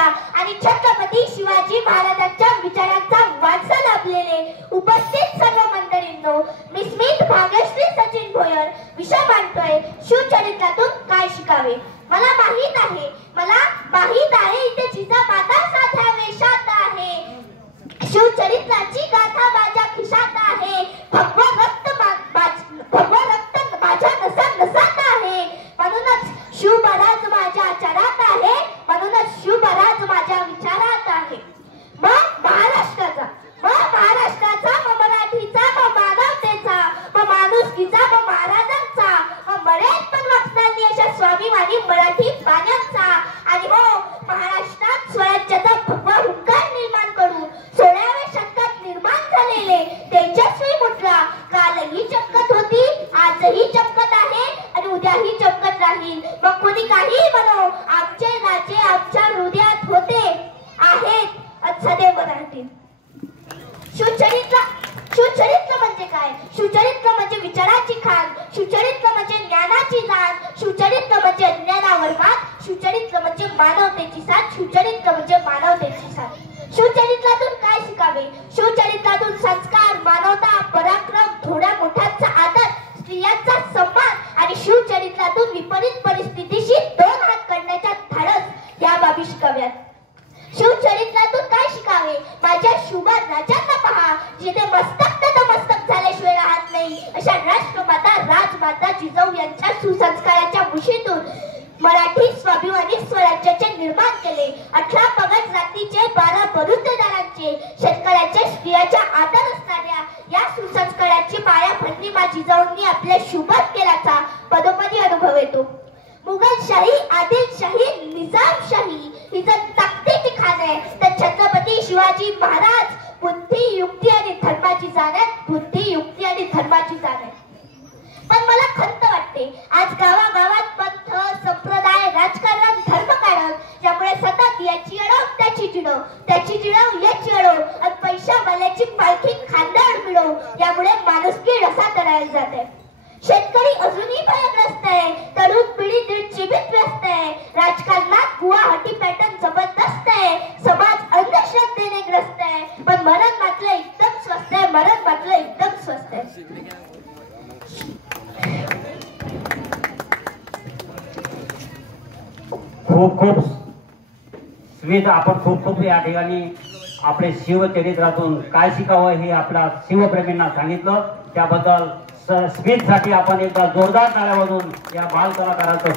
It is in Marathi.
भाषा आणि छत्रपती शिवाजी महाराजांच्या विचारांचा वारसा लाभलेले उपस्थित सर्व मंडळींनो, मी स्मित भाग्यश्री सचिन भोयर विषय मांडतोय शिवचरित्रातून काय शिकावे. मला माहित आहे इथे जिजामाता साध्या वेशात आहे. शिवचरित्राची गाथा माझ्या खिशात आहे. भगवा रक्त माझ्या नसात आहे. म्हणूनच शिव महाराज माझ्या आचारात आहे. म्हणूनच शिव महाराज माझ्या विचारात आहे. मग महाराष्ट्राचा, मग मराठीचा, मग मानवतेचा, मग माणुसकीचा, मग महाराजांचा, मग मरेल पण वाचनांनी अशा स्वाभिमानी मराठी बाण्यांचा. आणि हो, महाराष्ट्रात स्वराज्याचा भगवा हुंकार निर्माण करून 16व्या शतकात निर्माण झालेले तेजस्वी मुद्रा कालही चमकत होती, आजही चमकत आहे आणि उद्याही चमकत राहील. मग कोणी काही म्हणो, आमचे राजे आमच्या हृदयात होते, आहेत सदैव राहतील. शिवचरित्र म्हणजे काय? शिवचरित्र म्हणजे विचाराची खाण. शिवचरित्र म्हणजे ज्ञानाची जाण. शिवचरित्र म्हणजे ज्ञानावर मात. शिवचरित्र म्हणजे मानवतेची साथ. शिवचरित्र म्हणजे मानवतेची साथ. शिवचरित्रातून काय शिकावे? शिवचरित्रातून संस्कार, मानवता, पराक्रम, थोड्या मोठ्यांचा आदर, स्त्रियांचा सन्मान आणि शिवचरित्रातून विपरीत परिस्थितीशी दोन हात करण्याचा धाडस या बाबी शिकाव्यात. शिवचरित्रातून काय शिकावे? माझ्या शुभात राजांना पहा, जिथे मस्तक नतमस्तक झाल्याशिवाय राहत नाही अशा राष्ट्रमाता राजमाता जिजाऊ यांच्या सुसंस्काराच्या मुशीतून मराठी स्वाभिमानी स्वराज्याचे निर्माण केले. 18 पगड जातीचे, 12 बरुद्दारांचे, शेतकऱ्याच्या स्त्रियाच्या आदर असणाऱ्या या सुसंस्काराची पायाभरणी मा जिजाऊंनी आपल्या शुभात केल्याचा पदोपदी अनुभव येतो. मुघलशाही, आदिलशाही, निजामशाही हिचं ताकदीची खाण आहे, तर छत्रपती शिवाजी महाराज बुद्धी, युक्ती आणि धर्माची जाण आहे. बुद्धी, युक्ती आणि धर्माची जाण आहे. पण मला खंत वाटते, आज गावागावात पंथ, संप्रदाय, राजकारण, धर्म काढत, ज्यामुळे सतत याची अडव त्याची चिडव, त्याची चिडव याची अडव आणि पैशा माल्याची पालखी खांद्यावर मिळव, यामुळे माणुसकी रसात तळायला जाते. शेतकरी अजूनही भयग्रस्त आहे. तरुण पिढी निर्जीवित व्यस्त आहे. राजकारणात गुवाहाटी पॅटर्न जबरदस्त आहे. समाज अंधश्रद्धेने ग्रस्त आहे. पण मरण मात्र एकदम स्वस्त आहे. मरण मात्र एकदम स्वस्त आहे. खूप स्मित, आपण खूप या ठिकाणी आपले शिवचरित्रातून काय शिकावं हे आपल्या शिवप्रेमींना सांगितलं. त्याबद्दल स्मितसाठी आपण एकदा जोरदार टाळ्या वाजवून या बाल कलाकाराचं